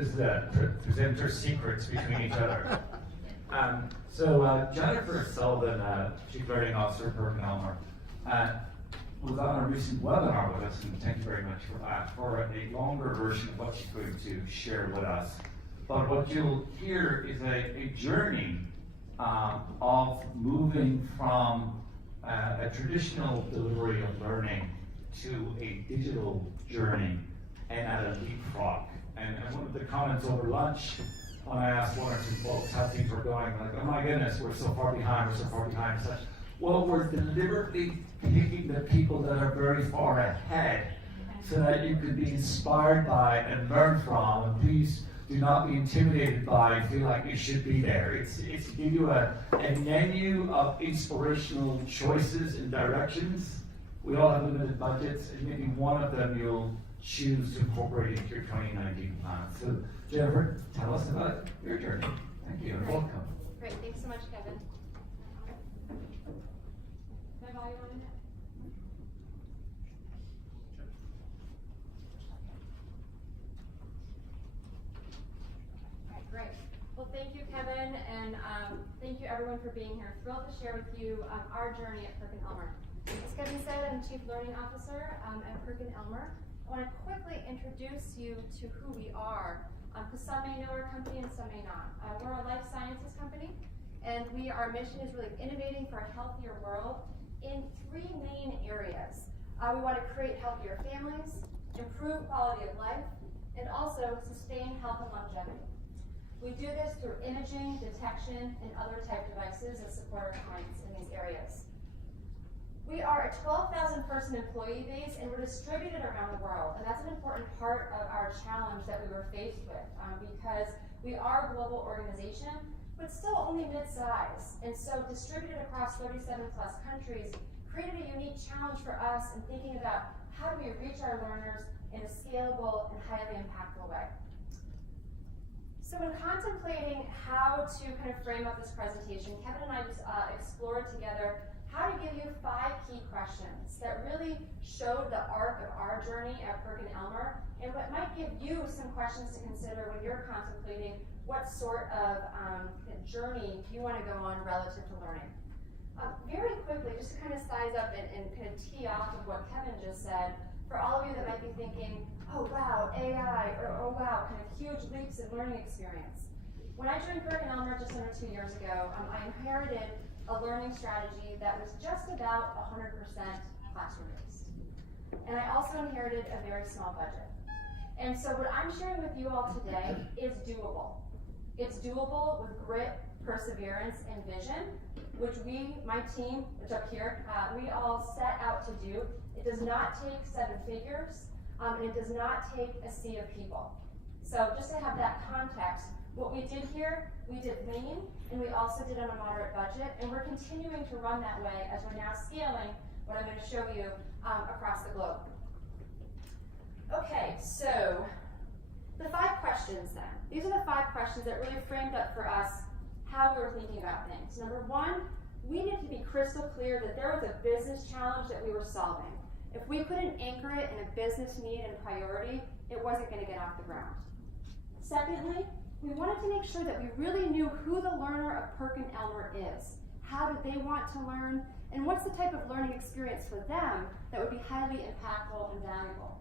This is presenter secrets between each other. Jennifer Sullivan, Chief Learning Officer at PerkinElmer, was on a recent webinar with us, and thank you very much for that, for a longer version of what she's going to share with us. But what you'll hear is a journey of moving from a traditional delivery of learning to a digital journey and at a leapfrog. And one of the comments over lunch, when I asked one or two folks how things were going, like, oh my goodness, we're so far behind, and such. Well, we're deliberately picking the people that are very far ahead so that you could be inspired by and learn from, and please do not be intimidated by and feel like you should be there. It's to give you a menu of inspirational choices and directions. We all have limited budgets, and maybe one of them you'll choose to incorporate into your 2019 plan. So, Jennifer, tell us about your journey. Thank you, and welcome. Great, thanks so much, Kevin. Can I volume on it? All right, great. Well, thank you, Kevin, and thank you everyone for being here. Thrilled to share with you our journey at PerkinElmer. As Kevin said, I'm Chief Learning Officer at PerkinElmer. I want to quickly introduce you to who we are, because some may know our company and some may not. We're a life sciences company, and our mission is really innovating for a healthier world in three main areas. We want to create healthier families, improve quality of life, and also sustain health and longevity. We do this through imaging, detection, and other type devices that support our clients in these areas. We are a 12,000 person employee base, and we're distributed around the world. And that's an important part of our challenge that we were faced with, because we are a global organization, but still only mid-size. And so distributed across 37 plus countries created a unique challenge for us in thinking about how do we reach our learners in a scalable and highly impactful way. So when contemplating how to kind of frame up this presentation, Kevin and I just explored together how to give you 5 key questions that really showed the arc of our journey at PerkinElmer, and what might give you some questions to consider when you're contemplating what sort of journey you want to go on relative to learning. Very quickly, just to kind of size up and kind of tee off of what Kevin just said, for all of you that might be thinking, oh wow, AI, or oh wow, kind of huge leaps in learning experience. When I joined PerkinElmer just under 2 years ago, I inherited a learning strategy that was just about 100% classroom-based. And I also inherited a very small budget. And so what I'm sharing with you all today is doable. It's doable with grit, perseverance, and vision, which my team, which up here, we all set out to do. It does not take 7 figures, and it does not take a sea of people. So just to have that context, what we did here, we did lean, and we also did on a moderate budget, and we're continuing to run that way as we're now scaling what I'm going to show you across the globe. Okay, so the 5 questions then. These are the 5 questions that really framed up for us how we were thinking about things. Number 1, we needed to be crystal clear that there was a business challenge that we were solving. If we couldn't anchor it in a business need and priority, it wasn't going to get off the ground. Secondly, we wanted to make sure that we really knew who the learner of PerkinElmer is. How do they want to learn? And what's the type of learning experience for them that would be highly impactful and valuable?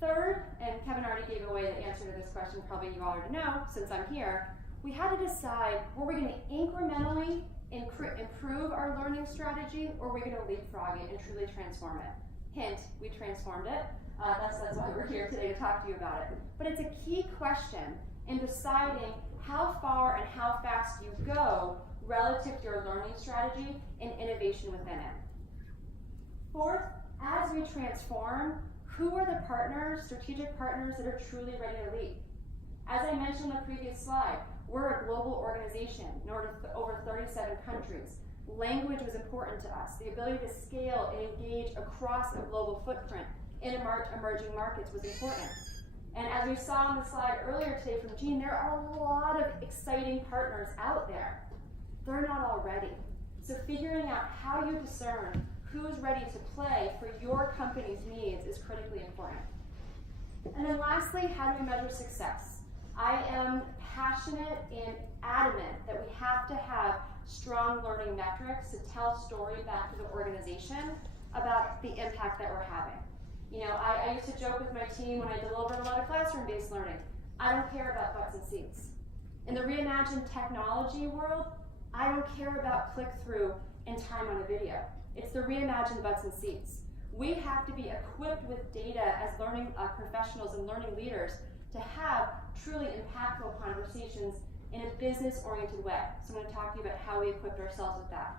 Third, and Kevin already gave away the answer to this question, probably you already know since I'm here, we had to decide, were we going to incrementally improve our learning strategy, or were we going to leapfrog it and truly transform it? Hint, we transformed it. That's why we're here today to talk to you about it. But it's a key question in deciding how far and how fast you go relative to your learning strategy and innovation within it. Fourth, as we transform, who are the partners, strategic partners that are truly ready to lead? As I mentioned in the previous slide, we're a global organization in over 37 countries. Language was important to us. The ability to scale and engage across a global footprint in emerging markets was important. And as we saw on the slide earlier today from Jean, there are a lot of exciting partners out there. They're not all ready. So figuring out how you discern who's ready to play for your company's needs is critically important. And then lastly, how do we measure success? I am passionate and adamant that we have to have strong learning metrics to tell story back to the organization about the impact that we're having. You know, I used to joke with my team when I delivered a lot of classroom-based learning, I don't care about butts and seats. In the reimagined technology world, I don't care about click-through and time on a video. It's the reimagined butts and seats. We have to be equipped with data as learning professionals and learning leaders to have truly impactful conversations in a business-oriented way. So I'm going to talk to you about how we equipped ourselves with that.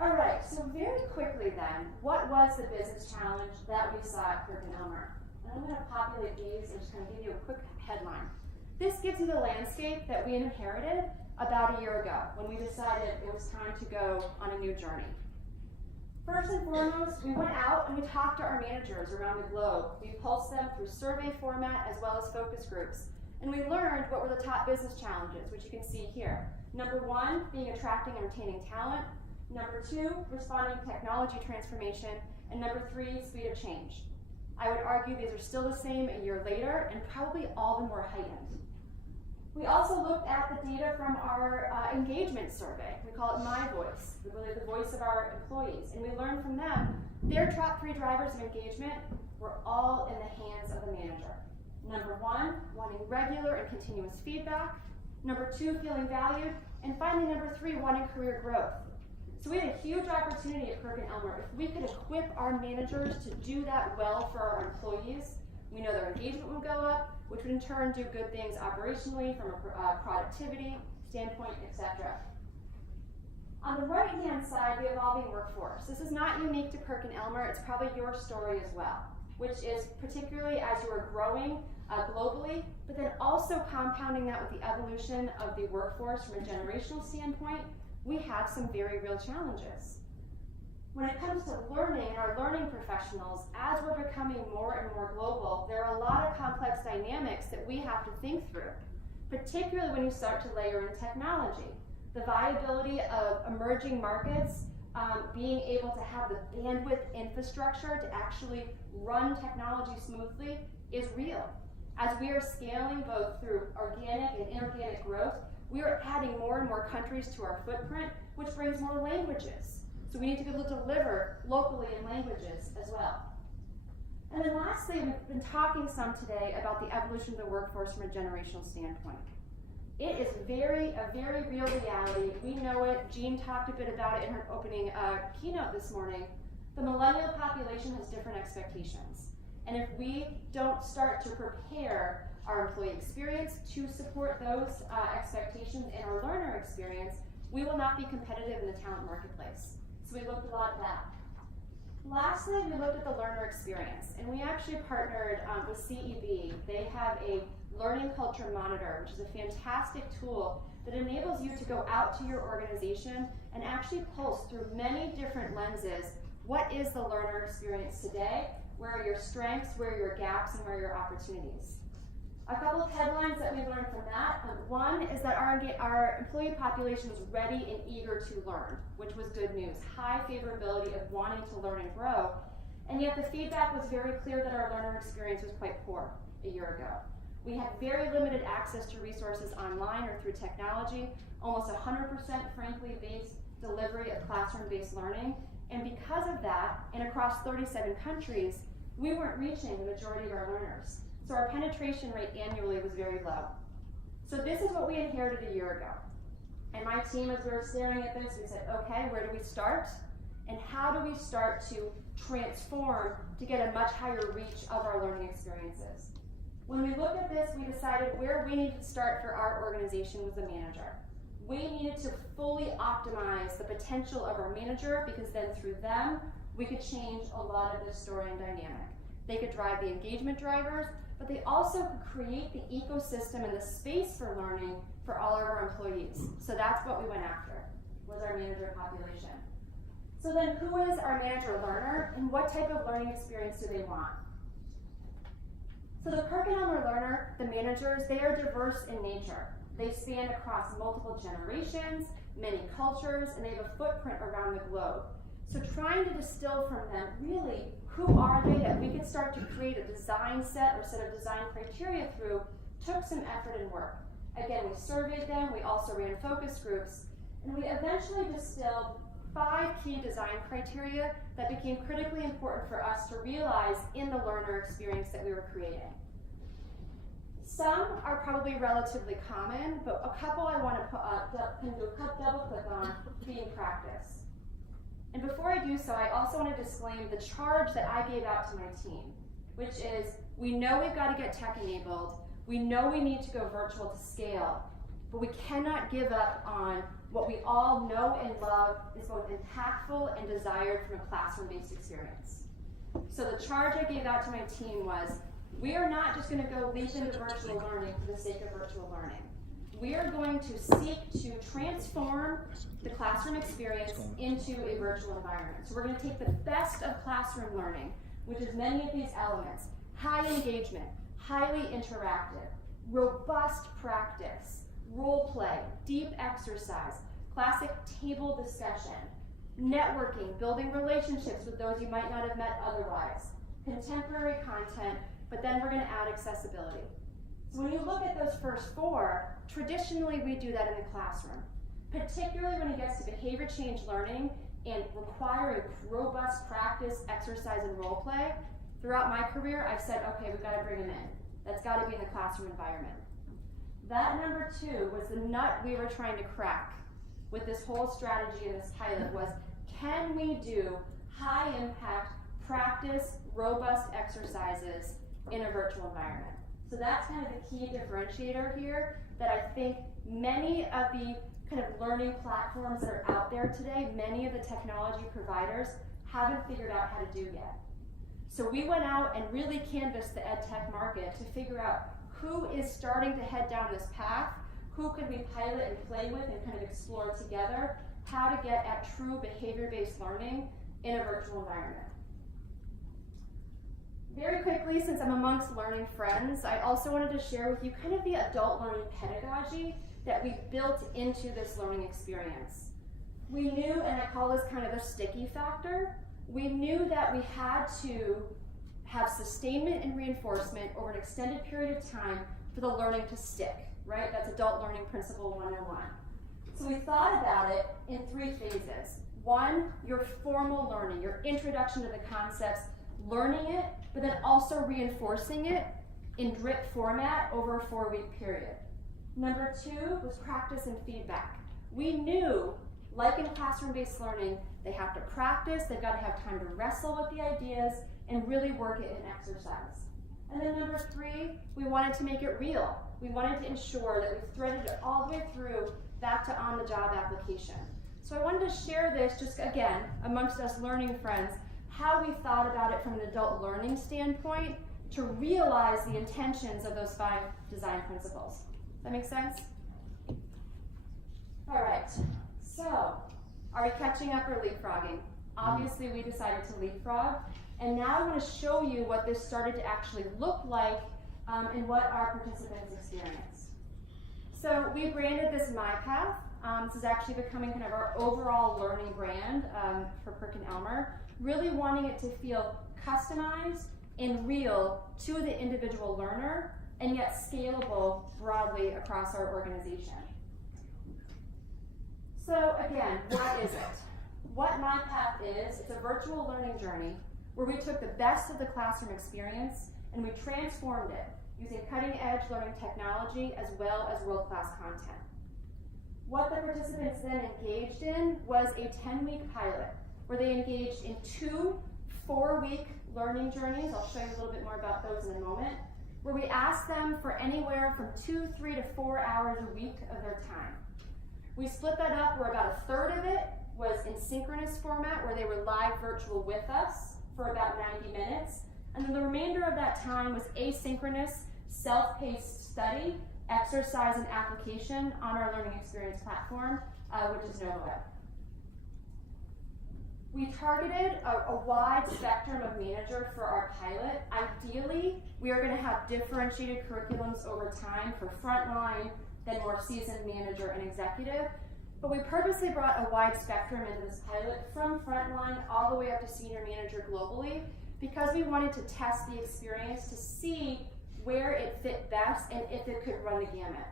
All right, so very quickly then, what was the business challenge that we saw at Perkin Elmer? And I'm going to populate these and just kind of give you a quick headline. This gives you the landscape that we inherited about a year ago when we decided it was time to go on a new journey. First and foremost, we went out and we talked to our managers around the globe. We pulsed them through survey format as well as focus groups. And we learned what were the top business challenges, which you can see here. Number one, being attracting and retaining talent. Number two, responding to technology transformation. And number three, speed of change. I would argue these are still the same a year later and probably all the more heightened. We also looked at the data from our engagement survey. We call it My Voice, really the voice of our employees. And we learned from them, their top three drivers of engagement were all in the hands of the manager. Number one, wanting regular and continuous feedback. Number two, feeling valued. And finally, number three, wanting career growth. So we had a huge opportunity at Perkin Elmer. If we could equip our managers to do that well for our employees, we know their engagement would go up, which would in turn do good things operationally from a productivity standpoint, etc. On the right-hand side, the evolving workforce. This is not unique to Perkin Elmer. It's probably your story as well, which is particularly as you are growing globally, but then also compounding that with the evolution of the workforce from a generational standpoint, we have some very real challenges. When it comes to learning and our learning professionals, as we're becoming more and more global, there are a lot of complex dynamics that we have to think through, particularly when you start to layer in technology. The viability of emerging markets, being able to have the bandwidth infrastructure to actually run technology smoothly is real. As we are scaling both through organic and inorganic growth, we are adding more and more countries to our footprint, which brings more languages. So we need to be able to deliver locally in languages as well. And then lastly, we've been talking some today about the evolution of the workforce from a generational standpoint. It is a very real reality. We know it. Jean talked a bit about it in her opening keynote this morning. The millennial population has different expectations. And if we don't start to prepare our employee experience to support those expectations in our learner experience, we will not be competitive in the talent marketplace. So we looked a lot at that. Lastly, we looked at the learner experience, and we actually partnered with CEB. They have a learning culture monitor, which is a fantastic tool that enables you to go out to your organization and actually pulse through many different lenses. What is the learner experience today? Where are your strengths, where are your gaps, and where are your opportunities? A couple of headlines that we learned from that. One is that our employee population was ready and eager to learn, which was good news. High favorability of wanting to learn and grow. And yet the feedback was very clear that our learner experience was quite poor a year ago. We had very limited access to resources online or through technology, almost 100% frankly based delivery of classroom-based learning. And because of that, and across 37 countries, we weren't reaching the majority of our learners. So our penetration rate annually was very low. So this is what we inherited a year ago. And my team, as we were staring at this, we said, okay, where do we start? And how do we start to transform to get a much higher reach of our learning experiences? When we looked at this, we decided where we needed to start for our organization was the manager. We needed to fully optimize the potential of our manager because then through them, we could change a lot of this story and dynamic. They could drive the engagement drivers, but they also could create the ecosystem and the space for learning for all of our employees. So that's what we went after, was our manager population. So then who is our manager learner and what type of learning experience do they want? So the Perkin Elmer learner, the managers, they are diverse in nature. They span across multiple generations, many cultures, and they have a footprint around the globe. So trying to distill from them really who are they that we could start to create a design set or set of design criteria through took some effort and work. Again, we surveyed them, we also ran focus groups, and we eventually distilled 5 key design criteria that became critically important for us to realize in the learner experience that we were creating. Some are probably relatively common, but a couple I want to double click on being practice. And before I do so, I also want to disclaim the charge that I gave out to my team, which is we know we've got to get tech enabled, we know we need to go virtual to scale, but we cannot give up on what we all know and love is both impactful and desired from a classroom-based experience. So the charge I gave out to my team was, we are not just going to go leap into virtual learning for the sake of virtual learning. We are going to seek to transform the classroom experience into a virtual environment. So we're going to take the best of classroom learning, which is many of these elements: high engagement, highly interactive, robust practice, role play, deep exercise, classic table discussion, networking, building relationships with those you might not have met otherwise, contemporary content, but then we're going to add accessibility. So when you look at those first 4, traditionally we do that in the classroom, particularly when it gets to behavior change learning and requiring robust practice, exercise, and role play. Throughout my career, I've said, okay, we've got to bring them in. That's got to be in the classroom environment. That number 2 was the nut we were trying to crack with this whole strategy in this pilot was, can we do high impact practice, robust exercises in a virtual environment? So that's kind of the key differentiator here that I think many of the kind of learning platforms that are out there today, many of the technology providers haven't figured out how to do yet. So we went out and really canvassed the ed tech market to figure out who is starting to head down this path, who could we pilot and play with and kind of explore together how to get at true behavior-based learning in a virtual environment. Very quickly, since I'm amongst learning friends, I also wanted to share with you kind of the adult learning pedagogy that we built into this learning experience. We knew, and I call this kind of the sticky factor, we knew that we had to have sustainment and reinforcement over an extended period of time for the learning to stick, right? That's adult learning principle 101. So we thought about it in 3 phases. 1, your formal learning, your introduction to the concepts, learning it, but then also reinforcing it in drip format over a 4-week period. Number 2 was practice and feedback. We knew, like in classroom-based learning, they have to practice, they've got to have time to wrestle with the ideas, and really work it in exercise. And then number 3, we wanted to make it real. We wanted to ensure that we threaded it all the way through back to on-the-job application. So I wanted to share this just again amongst us learning friends, how we thought about it from an adult learning standpoint to realize the intentions of those 5 design principles. Does that make sense? All right, so are we catching up or leapfrogging? Obviously we decided to leapfrog, and now I'm going to show you what this started to actually look like and what our participants experienced. So we branded this MyPath. This is actually becoming kind of our overall learning brand for Perkin Elmer, really wanting it to feel customized and real to the individual learner, and yet scalable broadly across our organization. So again, what is it? What MyPath is, it's a virtual learning journey where we took the best of the classroom experience and we transformed it using cutting-edge learning technology as well as world-class content. What the participants then engaged in was a 10-week pilot where they engaged in 2 4-week learning journeys. I'll show you a little bit more about those in a moment, where we asked them for anywhere from 2, 3 to 4 hours a week of their time. We split that up where about 1/3 of it was in synchronous format, where they were live virtual with us for about 90 minutes. And then the remainder of that time was asynchronous, self-paced study, exercise, and application on our learning experience platform, which is NovaWeb. We targeted a wide spectrum of manager for our pilot. Ideally, we are going to have differentiated curriculums over time for frontline, then more seasoned manager and executive. But we purposely brought a wide spectrum into this pilot, from frontline all the way up to senior manager globally, because we wanted to test the experience to see where it fit best and if it could run the gamut.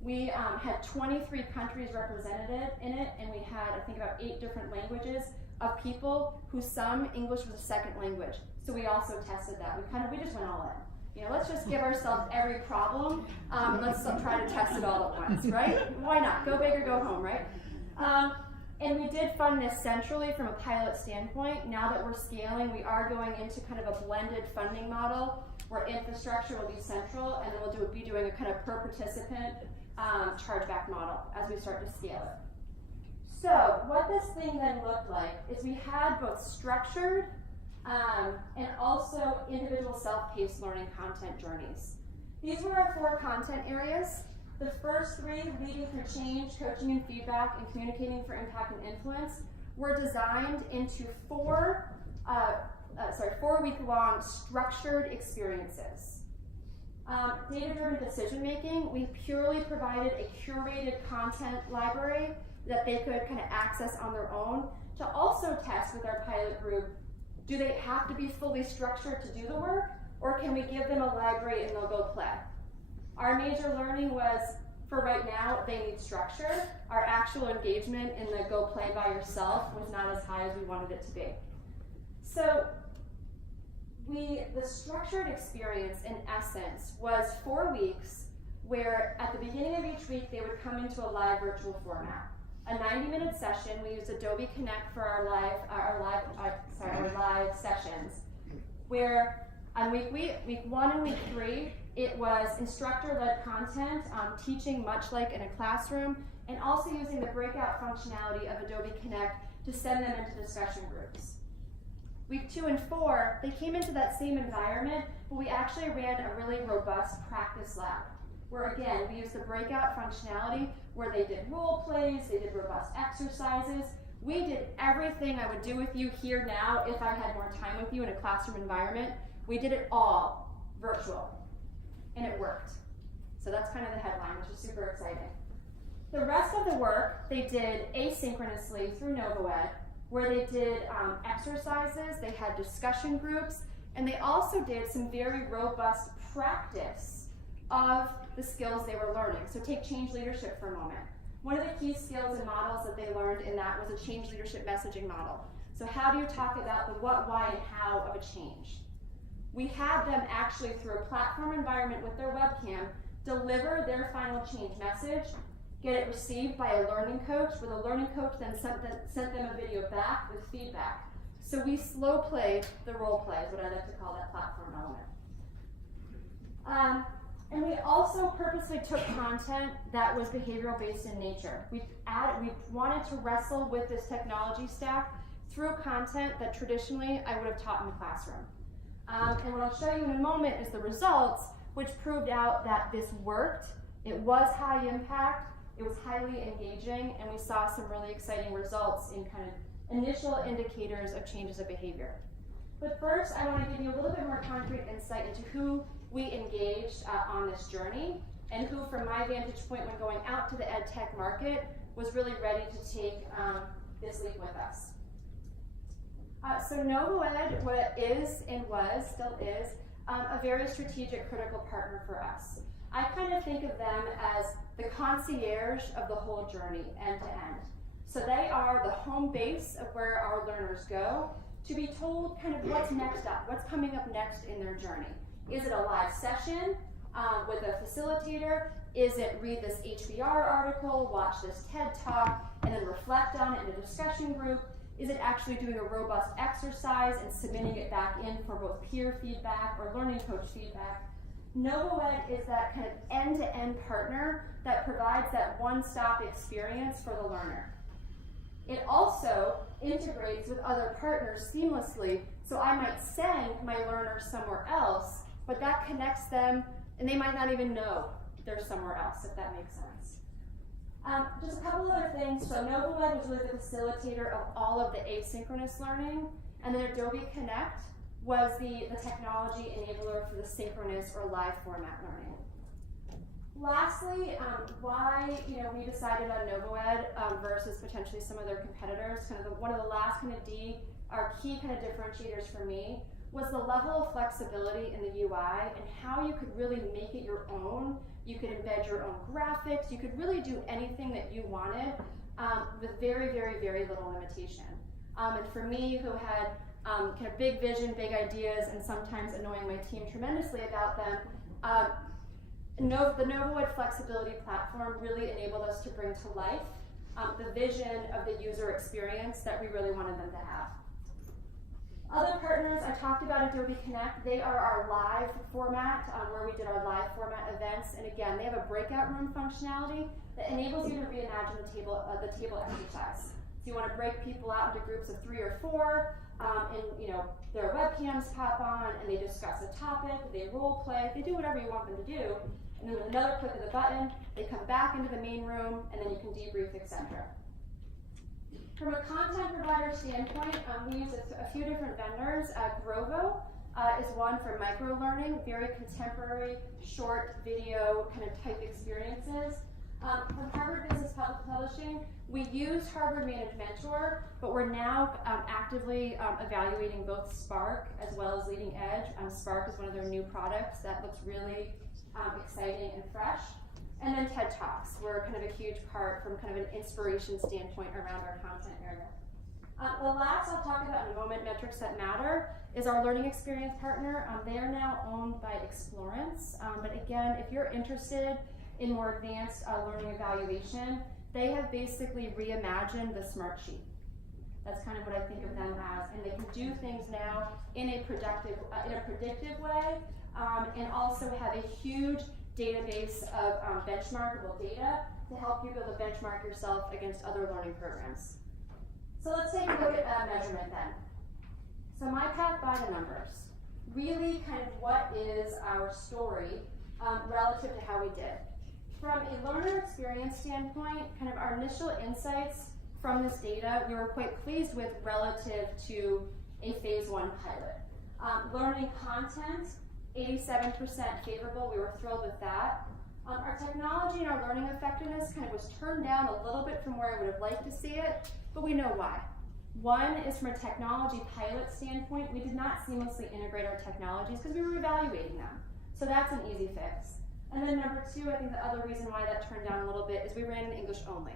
We had 23 countries represented in it, and we had, I think, about 8 different languages of people who some English was a second language. So we also tested that. We just went all in. You know, let's just give ourselves every problem. Let's try to test it all at once, right? Why not? Go big or go home, right? And we did fund this centrally from a pilot standpoint. Now that we're scaling, we are going into kind of a blended funding model where infrastructure will be central, and then we'll be doing a kind of per participant chargeback model as we start to scale it. So what this thing then looked like is we had both structured and also individual self-paced learning content journeys. These were our 4 content areas. The first 3, leading through change, coaching and feedback, and communicating for impact and influence, were designed into 4-week-long structured experiences. Data-driven decision-making, we purely provided a curated content library that they could kind of access on their own to also test with our pilot group. Do they have to be fully structured to do the work, or can we give them a library and they'll go play? Our major learning was, for right now, they need structure. Our actual engagement in the go play by yourself was not as high as we wanted it to be. So the structured experience, in essence, was 4 weeks where at the beginning of each week they would come into a live virtual format. A 90-minute session. We used Adobe Connect for our live sessions, where on week 1 and week 3, it was instructor-led content, teaching much like in a classroom, and also using the breakout functionality of Adobe Connect to send them into discussion groups. Week 2 and 4, they came into that same environment, but we actually ran a really robust practice lab, where again, we used the breakout functionality where they did role plays, they did robust exercises. We did everything I would do with you here now if I had more time with you in a classroom environment. We did it all virtual, and it worked. So that's kind of the headline, which is super exciting. The rest of the work they did asynchronously through NovoEd, where they did exercises, they had discussion groups, and they also did some very robust practice of the skills they were learning. So take change leadership for a moment. One of the key skills and models that they learned in that was a change leadership messaging model. So how do you talk about the what, why, and how of a change? We had them actually, through a platform environment with their webcam, deliver their final change message, get it received by a learning coach, where the learning coach then sent them a video back with feedback. So we slow played the role play, is what I like to call that platform element. And we also purposely took content that was behavioral based in nature. We wanted to wrestle with this technology stack through content that traditionally I would have taught in the classroom. And what I'll show you in a moment is the results, which proved out that this worked. It was high impact, it was highly engaging, and we saw some really exciting results in kind of initial indicators of changes of behavior. But first, I want to give you a little bit more concrete insight into who we engaged on this journey, and who, from my vantage point when going out to the ed tech market, was really ready to take this leap with us. So NovoEd, what is and still is, a very strategic, critical partner for us. I kind of think of them as the concierge of the whole journey, end to end. So they are the home base of where our learners go to be told kind of what's next up, what's coming up next in their journey. Is it a live session with a facilitator? Is it read this HBR article, watch this TED Talk, and then reflect on it in a discussion group? Is it actually doing a robust exercise and submitting it back in for both peer feedback or learning coach feedback? NovoEd is that kind of end-to-end partner that provides that one-stop experience for the learner. It also integrates with other partners seamlessly, so I might send my learners somewhere else, but that connects them, and they might not even know they're somewhere else, if that makes sense. Just a couple other things. So NovoEd was really the facilitator of all of the asynchronous learning, and then Adobe Connect was the technology enabler for the synchronous or live format learning. Lastly, why we decided on NovoEd versus potentially some of their competitors. One of the last key differentiators for me was the level of flexibility in the UI and how you could really make it your own. You could embed your own graphics. You could really do anything that you wanted with very, very, very little limitation. And for me, who had big vision, big ideas, and sometimes annoying my team tremendously about them, the NovoEd flexibility platform really enabled us to bring to life the vision of the user experience that we really wanted them to have. Other partners I talked about Adobe Connect, they are our live format, where we did our live format events. And again, they have a breakout room functionality that enables you to reimagine the table exercise. So you want to break people out into groups of 3 or 4, and their webcams pop on, and they discuss a topic, they role play, they do whatever you want them to do. And then with another click of the button, they come back into the main room, and then you can debrief, etc. From a content provider standpoint, we use a few different vendors. Grovo is one for micro-learning, very contemporary, short video type experiences. From Harvard Business Publishing, we use Harvard Managed Mentor, but we're now actively evaluating both Spark as well as Leading Edge. Spark is one of their new products that looks really exciting and fresh. And then TED Talks were a huge part from an inspiration standpoint around our content area. The last I'll talk about in a moment, Metrics That Matter, is our learning experience partner. They are now owned by Explorance. But again, if you're interested in more advanced learning evaluation, they have basically reimagined the Smart Sheet. That's what I think of them as. And they can do things now in a predictive way, and also have a huge database of benchmarkable data to help you be able to benchmark yourself against other learning programs. So let's take a look at measurement then. So my path by the numbers. Really what is our story relative to how we did. From a learner experience standpoint, our initial insights from this data we were quite pleased with relative to a phase 1 pilot. Learning content, 87% favorable, we were thrilled with that. Our technology and our learning effectiveness was turned down a little bit from where I would have liked to see it, but we know why. One is from a technology pilot standpoint, we did not seamlessly integrate our technologies because we were evaluating them. So that's an easy fix. And then number 2, I think the other reason why that turned down a little bit is we ran in English only.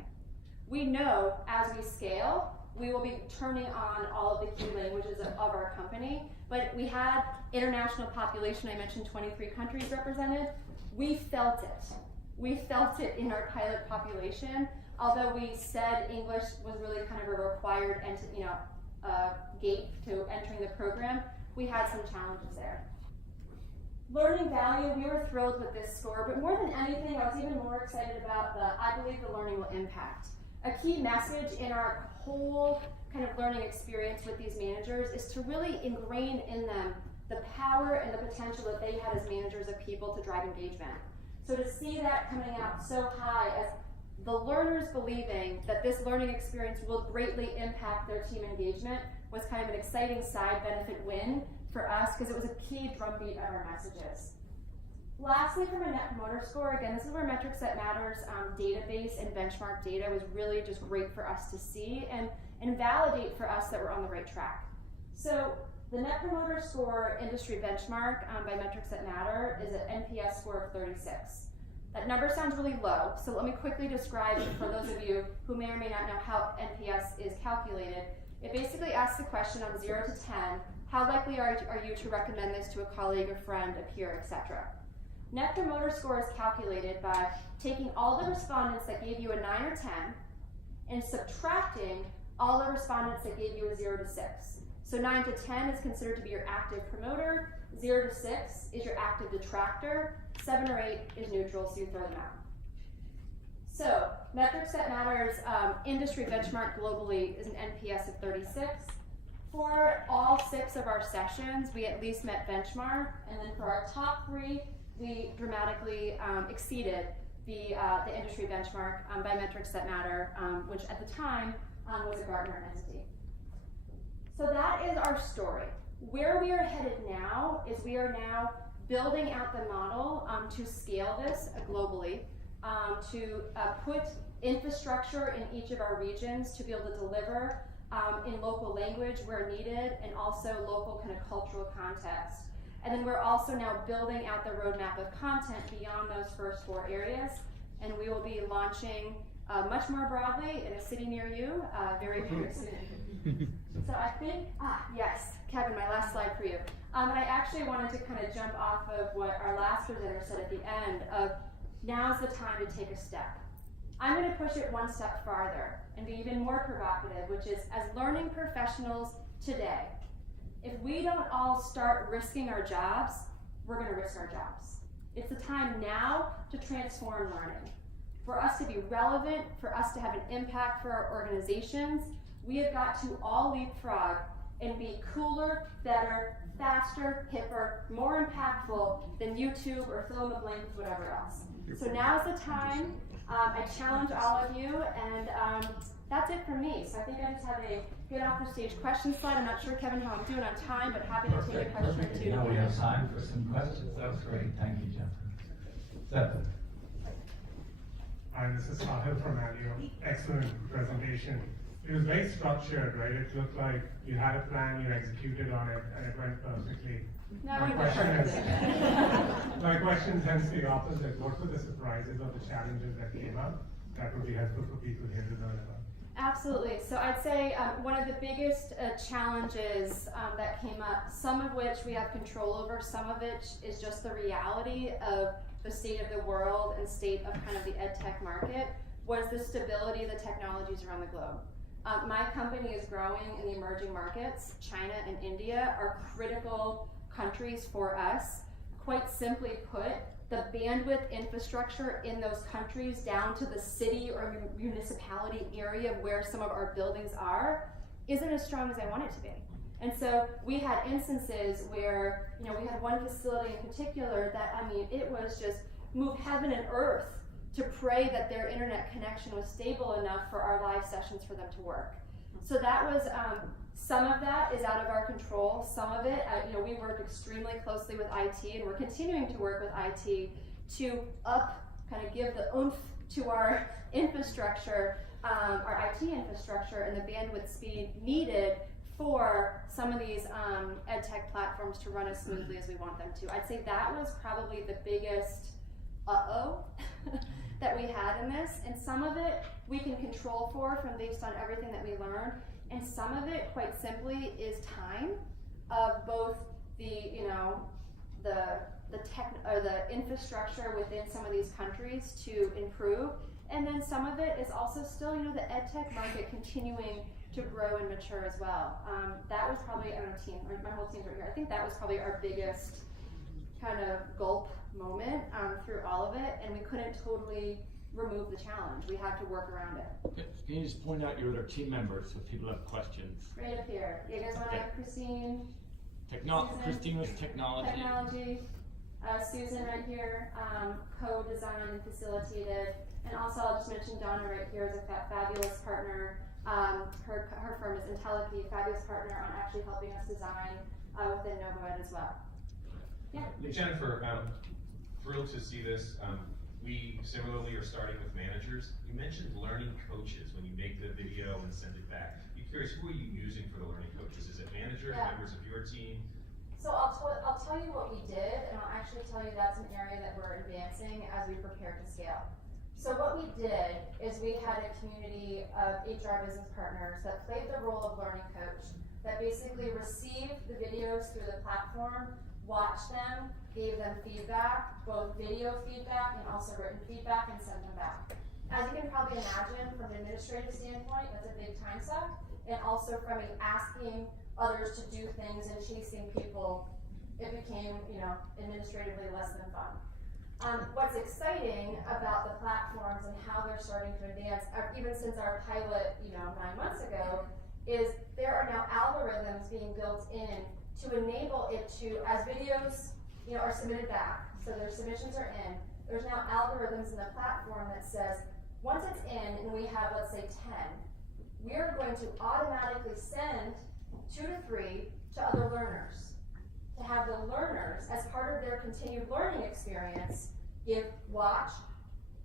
We know as we scale, we will be turning on all of the key languages of our company, but we had international population, I mentioned 23 countries represented. We felt it. We felt it in our pilot population, although we said English was really a required gate to entering the program, we had some challenges there. Learning value, we were thrilled with this score, but more than anything, I was even more excited about I believe the learning will impact. A key message in our whole learning experience with these managers is to really ingrain in them the power and the potential that they had as managers of people to drive engagement. So to see that coming out so high as the learners believing that this learning experience will greatly impact their team engagement was an exciting side benefit win for us because it was a key drumbeat of our messages. Lastly, from a Net Promoter Score, again, this is where Metrics That Matters database and benchmark data was really just great for us to see and validate for us that we're on the right track. So the Net Promoter Score industry benchmark by Metrics That Matter is an NPS score of 36. That number sounds really low, so let me quickly describe it for those of you who may or may not know how NPS is calculated. It basically asks the question on 0 to 10, how likely are you to recommend this to a colleague, a friend, a peer, etc. Net Promoter Score is calculated by taking all the respondents that gave you a 9 or 10 and subtracting all the respondents that gave you a 0 to 6. So 9 to 10 is considered to be your active promoter, 0 to 6 is your active detractor, 7 or 8 is neutral, so you throw them out. So Metrics That Matters industry benchmark globally is an NPS of 36. For all 6 of our sessions, we at least met benchmark, and then for our top 3, we dramatically exceeded the industry benchmark by Metrics That Matter, which at the time was a Gartner entity. So that is our story. Where we are headed now is we are now building out the model to scale this globally, to put infrastructure in each of our regions to be able to deliver in local language where needed, and also local kind of cultural context. And then we're also now building out the roadmap of content beyond those first 4 areas, and we will be launching much more broadly in a city near you very, very soon. So I think, yes, Kevin, my last slide for you. And I actually wanted to kind of jump off of what our last presenter said at the end of, now's the time to take a step. I'm going to push it one step farther and be even more provocative, which is, as learning professionals today, if we don't all start risking our jobs, we're going to risk our jobs. It's the time now to transform learning. For us to be relevant, for us to have an impact for our organizations, we have got to all leapfrog and be cooler, better, faster, hipper, more impactful than YouTube or fill in the blank with whatever else. So now's the time. I challenge all of you, and that's it for me. So I think I just have a get off the stage question slide. I'm not sure, Kevin, how I'm doing on time, but happy to take a question or two. Now we have time for some questions. That was great. Thank you, Jeff. Hi, this is Sahil from Alio. Excellent presentation. It was very structured, right? It looked like you had a plan, you executed on it, and it went perfectly. My question tends to be the opposite. What were the surprises or the challenges that came up that would be helpful for people here to learn about? Absolutely. So I'd say one of the biggest challenges that came up, some of which we have control over, some of it is just the reality of the state of the world and state of kind of the ed tech market, was the stability of the technologies around the globe. My company is growing in the emerging markets. China and India are critical countries for us. Quite simply put, the bandwidth infrastructure in those countries down to the city or municipality area where some of our buildings are isn't as strong as I want it to be. And so we had instances where, we had one facility in particular that, it was just move heaven and earth to pray that their internet connection was stable enough for our live sessions for them to work. So that was, some of that is out of our control. Some of it, we work extremely closely with IT, and we're continuing to work with IT to give the oomph to our infrastructure, our IT infrastructure, and the bandwidth speed needed for some of these ed tech platforms to run as smoothly as we want them to. I'd say that was probably the biggest that we had in this, and some of it we can control from based on everything that we learned, and some of it, quite simply, is time of both the the infrastructure within some of these countries to improve, and then some of it is also still the ed tech market continuing to grow and mature as well. That was probably, my whole team's right here. I think that was probably our biggest kind of gulp moment through all of it, and we couldn't totally remove the challenge. We had to work around it. Can you just point out your other team members so people have questions? Right up here. You guys want to have Christine? Christine was technology. Technology. Susan right here, co-designed and facilitated. And also I'll just mention Donna right here is a fabulous partner. Her firm is Intellikey, fabulous partner on actually helping us design within NovoEd as well. Yeah. Jennifer, thrilled to see this. We similarly are starting with managers. You mentioned learning coaches when you make the video and send it back. Be curious, who are you using for the learning coaches? Is it managers, members of your team? So I'll tell you what we did, and I'll actually tell you that's an area that we're advancing as we prepare to scale. So what we did is we had a community of HR business partners that played the role of learning coach, that basically received the videos through the platform, watched them, gave them feedback, both video feedback and also written feedback, and sent them back. As you can probably imagine, from an administrative standpoint, that's a big time suck, and also from asking others to do things and chasing people, it became, administratively less than fun. What's exciting about the platforms and how they're starting to advance, even since our pilot, 9 months ago, is there are now algorithms being built in to enable it to, as videos, are submitted back, so their submissions are in, there's now algorithms in the platform that says, once it's in and we have, let's say, 10, we are going to automatically send 2 to 3 to other learners, to have the learners, as part of their continued learning experience, watch,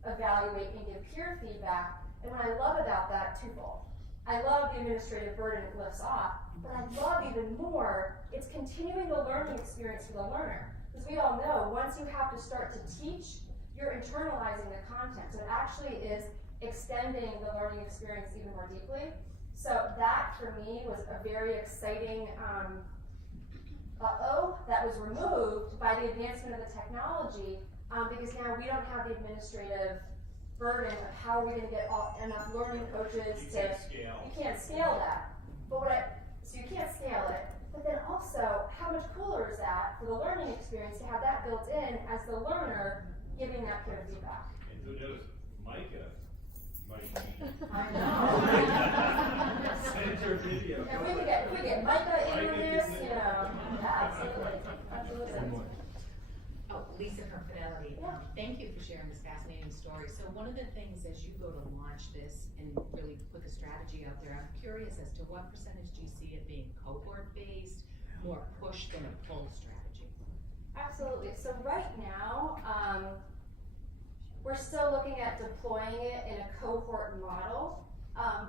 evaluate, and give peer feedback. And what I love about that, twofold. I love the administrative burden it lifts off, but I love even more, it's continuing the learning experience for the learner. Because we all know, once you have to start to teach, you're internalizing the content. So it actually is extending the learning experience even more deeply. So that, for me, was a very exciting that was removed by the advancement of the technology, because now we don't have the administrative burden of how are we going to get enough learning coaches You can't scale that. So you can't scale it, but then also, how much cooler is that for the learning experience to have that built in as the learner giving that peer feedback? And who knows, Micah might be. I know. Send her video. If we could get Micah into this, absolutely. Oh, Lisa from Fidelity. Yeah. Thank you for sharing this fascinating story. So one of the things as you go to launch this and really put the strategy out there, I'm curious as to what percentage do you see it being cohort-based, more push than a pull strategy? Absolutely. So right now, we're still looking at deploying it in a cohort model,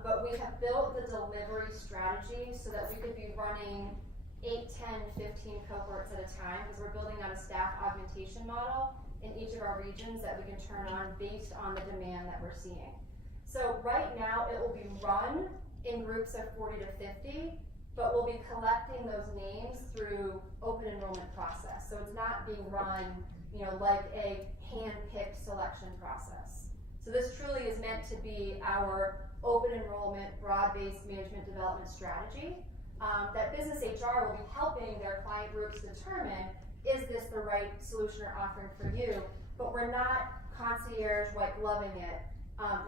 but we have built the delivery strategy so that we could be running 8, 10, 15 cohorts at a time, because we're building out a staff augmentation model in each of our regions that we can turn on based on the demand that we're seeing. So right now, it will be run in groups of 40 to 50, but we'll be collecting those names through open enrollment process. So it's not being run, like a hand-picked selection process. So this truly is meant to be our open enrollment, broad-based management development strategy. That business HR will be helping their client groups determine, is this the right solution or offering for you? But we're not concierge white gloving it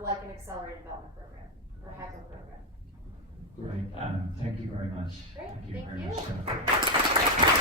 like an accelerated development program or hybrid program. Great, thank you very much. Great, Thank you thank very you. much, Jennifer.